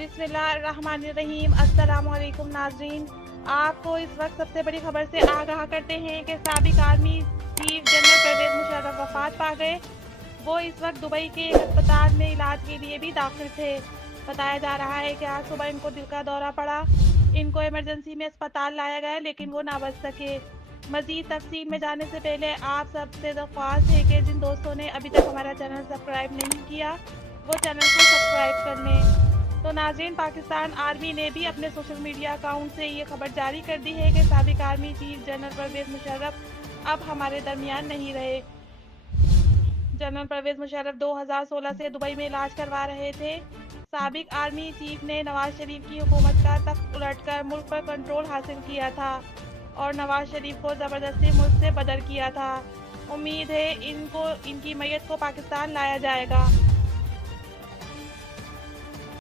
बिस्मिल्लाहिर्रहमानिर्रहीम। अस्सलामुअलैकुम नाज़रीन, आपको इस वक्त सबसे बड़ी खबर से आगाह करते हैं कि साबिक army chief general Pervez Musharraf वफात पा गए। वो इस वक्त दुबई के एक अस्पताल में इलाज के लिए भी दाखिल थे। बताया जा रहा है कि आज सुबह इनको दिल का दौरा पड़ा। इनको इमरजेंसी में अस्पताल लाया गया लेकिन वो ना बच सके। मज़ीद तफसील में जाने से पहले आप सबसे दरख्वास्त है कि जिन दोस्तों ने अभी तक हमारा चैनल सब्सक्राइब नहीं किया वो चैनल को सब्सक्राइब कर लें। तो नाज़रीन, पाकिस्तान आर्मी ने भी अपने सोशल मीडिया अकाउंट से ये खबर जारी कर दी है कि साबिक army chief general Pervez Musharraf अब हमारे दरमियान नहीं रहे। जनरल परवेज़ मुशर्रफ 2016 से दुबई में इलाज करवा रहे थे। साबिक आर्मी चीफ ने नवाज शरीफ की हुकूमत का तख्त उलटकर मुल्क पर कंट्रोल हासिल किया था और नवाज शरीफ को ज़बरदस्ती मुल्क से बदर किया था। उम्मीद है इनकी मैयत को पाकिस्तान लाया जाएगा।